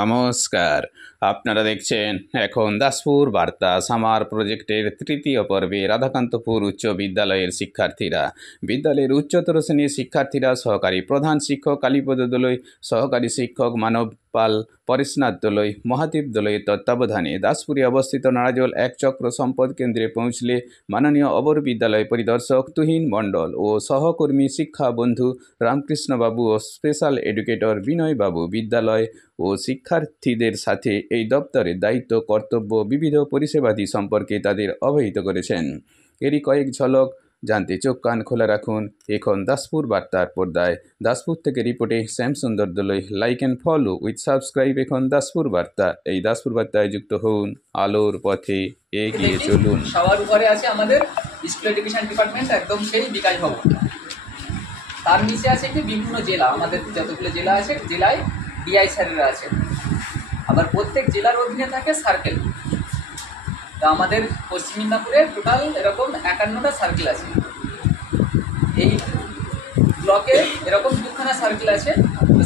নমস্কার, আপনারা দেখছেন এখন দাসপুর বার্তা সামার প্রজেক্টের তৃতীয় পর্বে রাধাকান্তপুর উচ্চ বিদ্যালয়ের শিক্ষার্থীরা। বিদ্যালয়ের উচ্চতর শ্রেণীর শিক্ষার্থীরা সহকারী প্রধান শিক্ষক কালীপদ দোলই, সহকারী শিক্ষক মানব পাল, পরেশনাথ দোলই, মহাদীপ দোলইয়ের তত্ত্বাবধানে দাসপুরে অবস্থিত নারাজল এক চক্র সম্পদ কেন্দ্রে পৌঁছলে মাননীয় অবর বিদ্যালয় পরিদর্শক তুহিন মণ্ডল ও সহকর্মী শিক্ষা বন্ধু রামকৃষ্ণবাবু ও স্পেশাল এডুকেটর বিনয়বাবু বিদ্যালয় ও শিক্ষার্থীদের সাথে এই দপ্তরের দায়িত্ব, কর্তব্য, বিবিধ পরিষেবাদি সম্পর্কে তাদের অবহিত করেছেন। এরই কয়েক ঝলক জানতে চোখ কান খোলা রাখুন এখন দাসপুর বার্তার পর্দায়। দাসপুর থেকে রিপোর্টে Shyamsundar Doloi. Like and follow with subscribe এখন দাসপুর বার্তা। এই দাসপুর বার্তায় যুক্ত হন, আলোর পথে এগিয়ে চলুন। সবার উপরে আছে আমাদের স্কুল এডুকেশন ডিপার্টমেন্ট, একদম সেই বিকাশ ভবন। তার নিচে আছে কি বিভিন্ন জেলা, আমাদের যতগুলো জেলা আছে জেলায় ডিআই স্যারেরা আছে। আবার প্রত্যেক জেলার অধীনে থাকে সার্কেল। তো আমাদের পশ্চিম মিদনাপুরে টোটাল এরকম 51টা সার্কেল আছে। এই ব্লকে এরকম দুখানা সার্কেল আছে।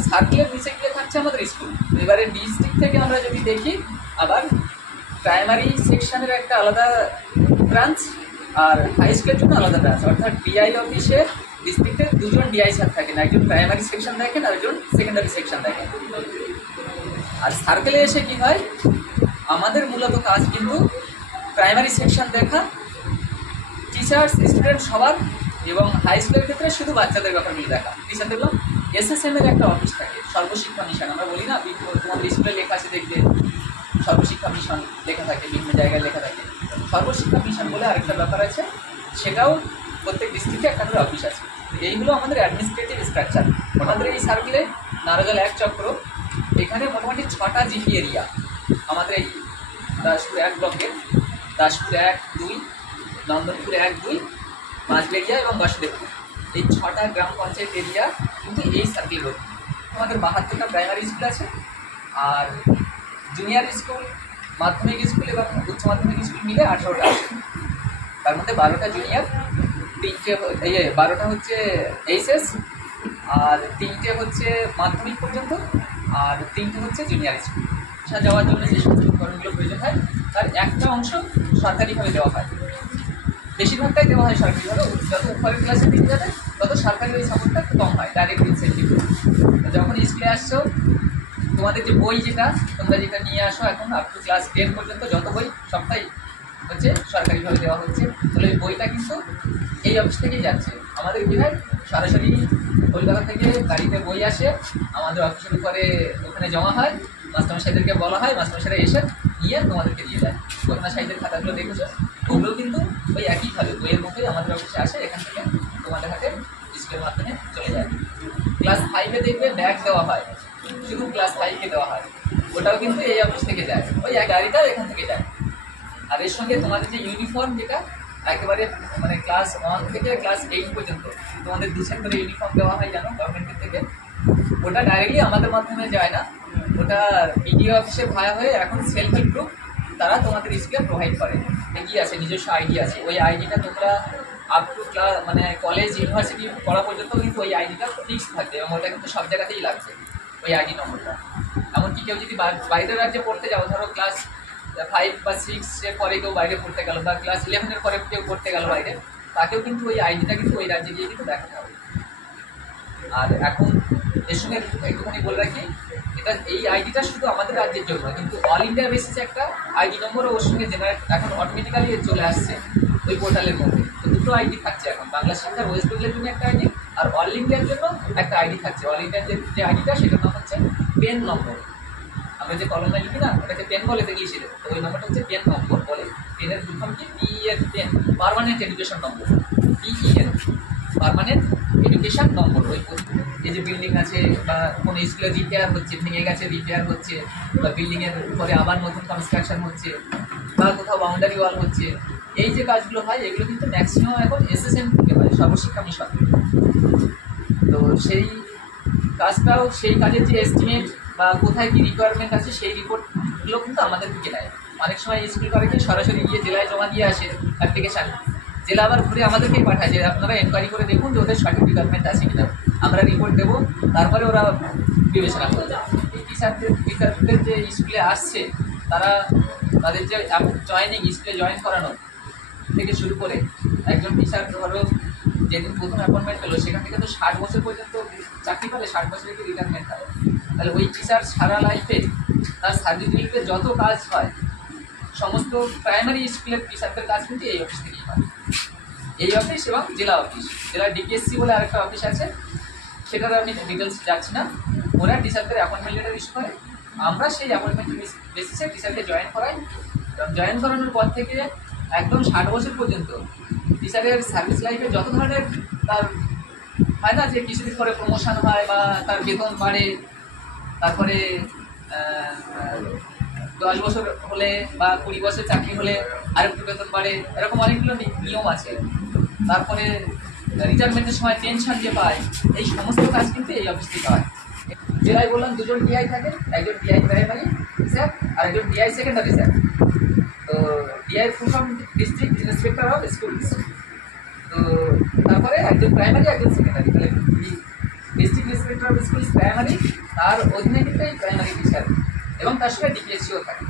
সার্কেলের নিচে গিয়ে থাকছে আমাদের স্কুল। এবারে ডিস্ট্রিক্ট থেকে আমরা যদি দেখি, আবার প্রাইমারি সেকশনের একটা আলাদা ব্রাঞ্চ আর হাই স্কুলের জন্য আলাদা ব্রাঞ্চ। অর্থাৎ ডিআই অফিসে ডিস্ট্রিক্টে দুজন ডিআই স্যার থাকেন, একজন প্রাইমারি সেকশন দেখেন আর একজন সেকেন্ডারি সেকশন দেখেন। আর সার্কেলে এসে কি হয়, আমাদের মূলত কাজ কিন্তু প্রাইমারি সেকশন দেখা, টিচার্স স্টুডেন্ট সবার, এবং হাই স্কুলের ক্ষেত্রে শুধু বাচ্চাদের ব্যাপারগুলো দেখা। টিচার দেখলাম এসএসএম এর একটা অফিস থাকে, সর্বশিক্ষা মিশন আমরা বলি না, তোমাদের স্কুলে লেখা আছে দেখবে সর্বশিক্ষা মিশন লেখা থাকে, বিভিন্ন জায়গায় লেখা থাকে। সর্বশিক্ষা মিশন বলে আরেকটা ব্যাপার আছে, সেটাও প্রত্যেক ডিস্ট্রিক্টে একটা করে অফিস আছে। এইগুলো আমাদের অ্যাডমিনিস্ট্রেটিভ স্ট্রাকচার। আমাদের এই সার্কেলে নারাজল এক চক্র, এখানে মোটামুটি 6টা জিপি এরিয়া আমাদের এই দাসপুর 1 ব্লকে। দাসপুর 1, 2, নন্দনপুর 1, 2, মাঝবেরিয়া এবং বাসুদেবপুর, এই 6টা গ্রাম পঞ্চায়েত এরিয়া কিন্তু এই সার্কেল রয়েছে। আমাদের 72টা প্রাইমারি স্কুল আছে, আর জুনিয়র স্কুল, মাধ্যমিক স্কুল এবং উচ্চ মাধ্যমিক স্কুল মিলে 18টা আছে। তার মধ্যে 12টা জুনিয়র, 12টা হচ্ছে এইচএস, আর 3টে হচ্ছে মাধ্যমিক পর্যন্ত, আর 3টে হচ্ছে জুনিয়র স্কুল। যাওয়ার জন্য যে সমস্ত উপকরণগুলো প্রয়োজন হয় তার একটা অংশ সরকারিভাবে দেওয়া হয়, বেশিরভাগটাই দেওয়া হয় সরকারিভাবে। যত উপরের ক্লাসে দিতে যাবে তত সরকারি ওই সাপোর্টটা একটু কম হয়, ডাইরেক্ট ইনসেন্টিভ। যখন স্কুলে আসছো, তোমাদের যে বই তোমরা যেটা নিয়ে আসো এখন আপ টু ক্লাস 10 পর্যন্ত যত বই সবটাই হচ্ছে সরকারিভাবে দেওয়া হচ্ছে। তাহলে ওই বইটা কিন্তু এই অফিস থেকেই যাচ্ছে। আমাদের কি হয়, সরাসরি কলকাতা থেকে গাড়িতে বই আসে, আমাদের অফিসের উপরে ওখানে জমা হয়, মাস্টারমশাইদেরকে বলা হয়, মাস্টারমশাইরা এসে নিয়ে তোমাদেরকে দিয়ে দেয়। কলকাতা সাইডের খাতাগুলো দেখেছো, ওগুলো কিন্তু ওই একইভাবে বইয়ের মতোই আমাদের অফিসে আসে, এখান থেকে তোমাদের হাতে স্কুলের মাধ্যমে চলে যায়। ক্লাস 5-এ দেখবে ব্যাগ দেওয়া হয়, শুধু ক্লাস 5-কে দেওয়া হয়, ওটাও কিন্তু এই অফিস থেকে যায়, ওই এক গাড়িটাও এখান থেকে যায়। আর এর সঙ্গে তোমাদের যে ইউনিফর্ম, যেটা একেবারে মানে ক্লাস 1 থেকে ক্লাস 8 পর্যন্ত তোমাদের 2 সেট করে ইউনিফর্ম দেওয়া হয় জানো গভর্নমেন্টের থেকে। ওটা ডাইরেক্টলি আমাদের মাধ্যমে যায় না, ওটা বিডিও অফিসে ভায়া হয়ে এখন সেলফ হেল্প গ্রুপ তারা তোমাদের স্কুলে প্রোভাইড করে। আইডি আছে, নিজস্ব আইডি আছে, ওই আইডিটা তোমরা আপ টু ক্লাস মানে কলেজ ইউনিভার্সিটি পড়া পর্যন্ত কিন্তু ওই আইডিটা ফিক্স থাকবে, এবং ওটা কিন্তু সব জায়গাতেই লাগছে ওই আইডি নম্বরটা। এমনকি কেউ যদি বাইরের রাজ্যে পড়তে যাও, ধরো ক্লাস 5 বা 6-এর পরে কেউ বাইরে পড়তে গেল, বা ক্লাস 11-এর পরে কেউ পড়তে গেল বাইরে, তাকেও কিন্তু ওই আইডিটা কিন্তু ওই রাজ্যে গিয়ে কিন্তু দেখাতে হবে। আর এখন এর সঙ্গে একটুখানি বলে রাখি, এটা এই আইডিটা শুধু আমাদের রাজ্যের জন্য, কিন্তু অল ইন্ডিয়া বেসিসে একটা আইডি নম্বরও ওর সঙ্গে জেনারেট এখন অটোমেটিক্যালি চলে আসছে ওই পোর্টালের মধ্যে। তো দুটো আইডি থাকছে এখন, বাংলা শিক্ষার ওয়েস্ট বেঙ্গলের জন্য একটা আইডি, আর অল ইন্ডিয়ার জন্য একটা আইডি থাকছে। অল ইন্ডিয়ার যে আইডিটা, সেটার নাম হচ্ছে পেন নম্বর। আমরা যে কলমে লিখি না, ওটাকে পেন বলে গিয়েছিল, তো ওই নম্বরটা হচ্ছে পেন নম্বর বলে। পেনের প্রথম কি PEN, পেন, পার্মানেন্ট এডুকেশন নম্বর, PEN, পার্মানেন্ট এডুকেশন নম্বর। ওই এই যে বিল্ডিং আছে, বা কোনো স্কুলে রিপেয়ার হচ্ছে, ভেঙে গেছে রিপেয়ার হচ্ছে, বা বিল্ডিংয়ের উপরে আবার নতুন কনস্ট্রাকশন হচ্ছে, বা কোথাও বাউন্ডারি ওয়াল হচ্ছে, এই যে কাজগুলো হয় এগুলো কিন্তু ম্যাক্সিমাম এখন SSM থেকে হয়, সর্বশিক্ষা মিশন। তো সেই কাজটাও, সেই কাজের যে এস্টিমেট বা কোথায় কী রিকোয়ারমেন্ট আছে, সেই রিপোর্টগুলো কিন্তু আমাদের দিকে নেয়। অনেক সময় স্কুল করে কি সরাসরি গিয়ে জেলায় জমা দিয়ে আসে অ্যাপ্লিকেশান, জেলা আবার ঘুরে আমাদেরকেই পাঠায় যে আপনারা এনকোয়ারি করে দেখুন যে ওদের সঠিক ডিপার্টমেন্ট আছে কিনা, আমরা রিপোর্ট দেবো, তারপরে ওরা বিবেচনা করবে। এই টিচারদের যে স্কুলে আসছে তারা তাদের যে জয়েনিং স্কুলে জয়েন করানো থেকে শুরু করে একজন টিচার ধরো যেদিন প্রথম অ্যাপয়েন্টমেন্ট পেলো সেখান থেকে তো 60 বছর পর্যন্ত চাকরি পেলে 60 বছরে কি রিটায়ারমেন্ট হয়, তাহলে ওই টিচার সারা লাইফে তার সার্ভিস যত কাজ হয় সমস্ত প্রাইমারি স্কুলের টিচারদের কাজ কিন্তু এই অফিস থেকেই হয়। এই অফিস এবং জেলা অফিস, জেলা ডিপিএসসি বলে আরেকটা অফিস আছে, সেটার আমি ডিটেলস যাচ্ছি না। ওরা টিচারদের অ্যাপয়েন্টমেন্ট লেটার ইস্যু করে, আমরা সেই অ্যাপয়েন্টমেন্ট বেসিসে টিচারকে জয়েন করাই। জয়েন করানোর পর থেকে একদম 60 বছর পর্যন্ত টিচারের সার্ভিস লাইফে যত ধরনের তার হয় না যে কিছুদিন পরে প্রমোশন হয় বা তার বেতন বাড়ে, তারপরে 10 বছর হলে বা 20 বছর চাকরি হলে আরেকটু বেতন বাড়ে, এরকম অনেকগুলো নিয়ম আছে। তারপরে রিটায়ারমেন্টের সময় পেনশন যে পায়, এই সমস্ত কাজ কিন্তু এই অফিস থেকে হয়। জেলায় বললাম 2জন ডিআই থাকে, একজন ডিআই প্রাইমারি স্যার আর একজন ডিআই সেকেন্ডারি স্যার। তো DI full form district inspector of schools. তো তারপরে একজন প্রাইমারি একজন সেকেন্ডারি, তাহলে district inspector of schools primary, তার অধীনে কিন্তু এই প্রাইমারি টিচার এবং তার সঙ্গে ডিপিএসসিও থাকে।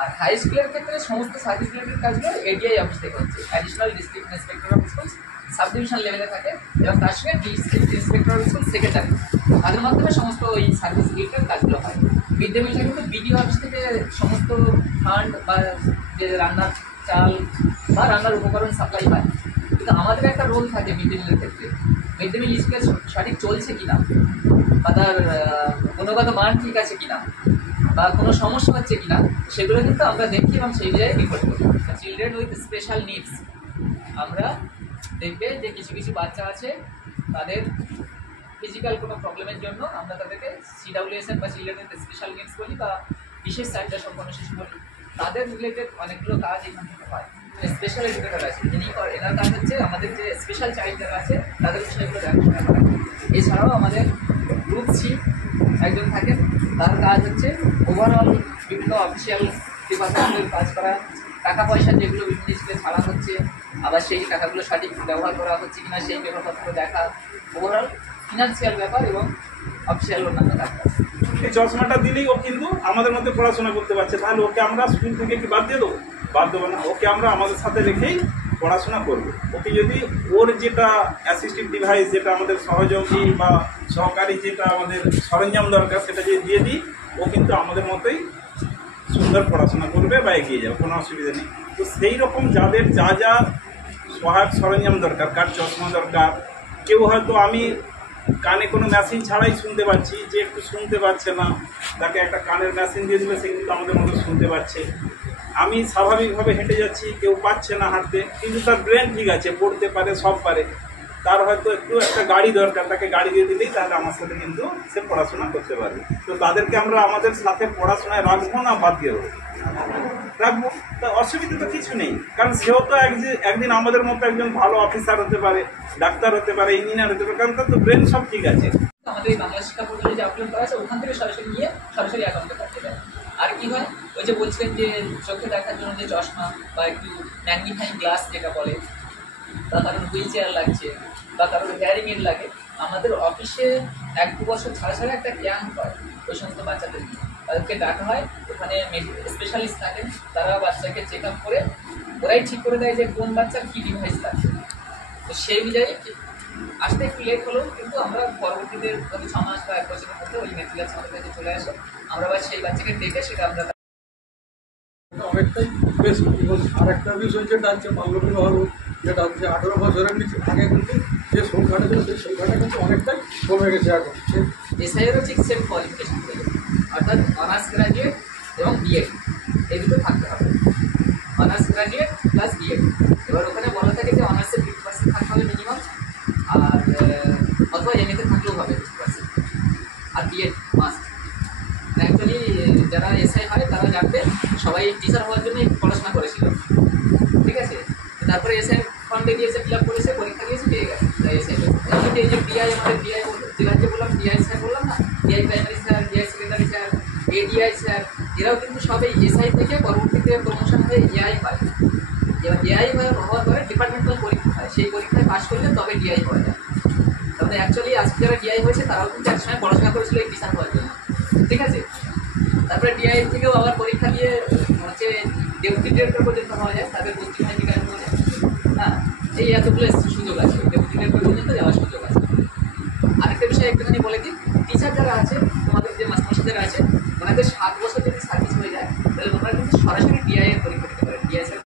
আর হাই স্কুলের ক্ষেত্রে সমস্ত সার্ভিস রিলেটেড কাজগুলো এডিআই অফিস থেকে হচ্ছে, additional district inspector of schools sub division লেভেলে থাকে এবং তার সঙ্গে district inspector of school secretary, তাদের মাধ্যমে সমস্ত ওই সার্ভিস রিলেটেড কাজগুলো হয়। মিড ডে মিলটা কিন্তু বিডিও অফিস থেকে সমস্ত ফান্ড বা যে রান্নার চাল বা রান্নার উপকরণ সাপ্লাই হয়, কিন্তু আমাদের একটা রোল থাকে মিড ডে মিলের ক্ষেত্রে, মিড ডে মিল স্কুলে সঠিক চলছে কিনা বা তার গুণগত মান ঠিক আছে কিনা বা কোনো সমস্যা হচ্ছে কিনা সেগুলো কিন্তু আমরা দেখি এবং সেই জায়গায় রিপোর্ট করি। চিলড্রেন উইথ স্পেশাল নিডস, আমরা দেখবে যে কিছু কিছু বাচ্চা আছে তাদের ফিজিক্যাল কোনো প্রবলেমের জন্য আমরা তাদেরকে সিডাব্লিউএসএন বা চিলড্রেন উইথ স্পেশাল নিডস বলি বা বিশেষ চাহিদা সম্পন্ন শিশু বলি, তাদের রিলেটেড অনেকগুলো কাজ এখান থেকে হয়। স্পেশাল এডুকেটর আছে, এনার কাজ হচ্ছে আমাদের যে স্পেশাল চাহিদা আছে তাদের বিষয়গুলো দেখাশোনা করা। এছাড়াও আমাদের গ্রুপ সি একজন থাকেন, তার কাজ হচ্ছে ওভারঅল বিভিন্ন অফিসিয়াল ডিপার্টমেন্টের কাজ করা, টাকা পয়সা যেগুলো বিভিন্ন স্কুলে ছাড়া হচ্ছে আবার সেই টাকাগুলো সঠিক ব্যবহার করা হচ্ছে কিনা সেই ব্যাপারপত্র দেখা, ওভারঅল ফিনান্সিয়াল ব্যাপার এবং অফিসিয়াল অন্যান্য কাজ। এই চশমাটা দিলেই ও কিন্তু আমাদের মধ্যে পড়াশোনা করতে পারছে, তাহলে ওকে আমরা স্কুল থেকে কি বাদ দিয়ে দেবো? বাদ দেবো না, ওকে আমরা আমাদের সাথে রেখেই পড়াশোনা করবো। ওকে যদি ওর যেটা অ্যাসিস্টিভ ডিভাইস, যেটা আমাদের সহযোগী বা সহকারী যেটা আমাদের সরঞ্জাম দরকার সেটা যদি দিয়ে দিই, ও কিন্তু আমাদের মতোই সুন্দর পড়াশোনা করবে বা এগিয়ে যাবে, কোনো অসুবিধা নেই। তো সেই রকম যাদের যা যা সহায়ক সরঞ্জাম দরকার, কার চশমা দরকার, কেউ হয়তো আমি কানে কোনো মেশিন ছাড়াই শুনতে পাচ্ছি, যে একটু শুনতে পাচ্ছে না, তাকে একটা কানের মেশিন দিয়ে দিলে সে কিন্তু আমাদের মতো শুনতে পাচ্ছে। আমি স্বাভাবিকভাবে হেঁটে যাচ্ছি, কেউ পাচ্ছে না হাঁটতে, কিন্তু তার ব্রেন ঠিক আছে, পড়তে পারে, সব পারে, তার হয়তো একটু একটা গাড়ি দরকার, তাকে গাড়ি দিয়ে দিলেই তাহলে আমার সাথে কিন্তু সে পড়াশোনা করতে পারবে। তো তাদেরকে আমরা আমাদের সাথে পড়াশোনায় রাখবো না বাদ দিয়ে রাখবো, তা অসুবিধা তো কিছু নেই, কারণ সেও তো একদিন আমাদের মতো একজন ভালো অফিসার হতে পারে, ডাক্তার হতে পারে, ইঞ্জিনিয়ার হতে পারে, কারণ তার তো ব্রেন সব ঠিক আছে। আমাদের এই বাংলা শিক্ষা পোর্টালে যে আপলোড করা আছে ওখান থেকে সরাসরি গিয়ে সরাসরি অ্যাকাউন্টে পাঠিয়ে দেয়। আর কি হয়, ওই যে বলছিলেন যে চোখে দেখার জন্য যে চশমা বা একটু ম্যাগনিফাইং গ্লাস যেটা বলে, বা কারোর হুইল চেয়ার লাগছে বা কারোর হেয়ারিং এড লাগে, আমাদের অফিসে 1-2 বছর ছাড়া ছাড়া একটা ক্যাম্প হয় ওই সমস্ত বাচ্চাদের, তাদেরকে ডাকা হয়, ওখানে স্পেশালিস্ট থাকেন, তারা বাচ্চাকে চেক আপ করে ওরাই ঠিক করে দেয় যে কোন বাচ্চার কী ডিভাইস লাগছে। তো সেই অনুযায়ী আসতে একটু লেট হলেও কিন্তু আমরা পরবর্তীতে 6 মাস বা 1 বছরের মধ্যে ওই মেটেরিয়ালস আমাদের কাছে চলে আসে, আমরা আবার সেই বাচ্চাকে দেখে সেটা আমরা অনেকটাই বেশ। আর একটা বিষয় যেটা হচ্ছে বাল্যবিবাহ, যেটা হচ্ছে 18 বছরের নিচে আগে কিন্তু যে সংখ্যাটা ছিল সেই সংখ্যাটা কিন্তু অনেকটাই কমে গেছে এখন। এসআইয়েরও ঠিক সেম কোয়ালিফিকেশন থাকে, অর্থাৎ অনার্স গ্রাজুয়েট এবং বিএড এই দুটো থাকতে হবে, অনার্স গ্রাজুয়েট প্লাস বিএড। এবার ওখানে বলা থাকে যে অনার্সের 50% থাকতে হবে মিনিমাম, আর অথবা এমএতে থাকলেও হবে 50%, আর বিএড মাস্ট। অ্যাকচুয়ালি যারা এসআই হয় তারা জানবে সবাই টিচার হওয়ার জন্যই পড়াশোনা করেছিল, ঠিক আছে। তারপরে এসআই ফর্ম বেরিয়েছে, ফিল আপ করেছে, পরীক্ষা দিয়েছে, পেয়ে গেছে এসআই। কিন্তু এই যে ডিআই, আমাদের ডিআই যে বললাম, ডিআই স্যার বললাম না, DI primary sir, DI secondary sir, ADI sir, এরাও কিন্তু সব এই এসআই থেকে পরবর্তীতে প্রমোশন হয়ে এআই হয়। এবার এআই হওয়ার পরে ডিপার্টমেন্টাল সেই পরীক্ষায় পাশ করলে তবে ডিআই হওয়া যায়। তবে অ্যাকচুয়ালি আজকে যারা ডিআই হয়েছে তারাও কিন্তু একসময় পড়াশোনা করেছিল এই টিচার হওয়ার জন্য, ঠিক আছে। তারপরে ডিআই থেকেও আবার পরীক্ষা দিয়ে হচ্ছে ডেপুটি ডিরেক্টর পর্যন্ত হওয়া যায়, তাদের ভর্তি হয় বিজ্ঞান বিভাগে। হ্যাঁ, এই এতগুলো সুযোগ আছে, ডেপুটি ডিরেক্টর পর্যন্ত যাওয়ার সুযোগ আছে। আরেকটা বিষয় একটুখানি বলে দিই, টিচার যারা আছে তোমাদের যে মাস্টারমশাই যারা আছে ওনাদের 7 বছর যদি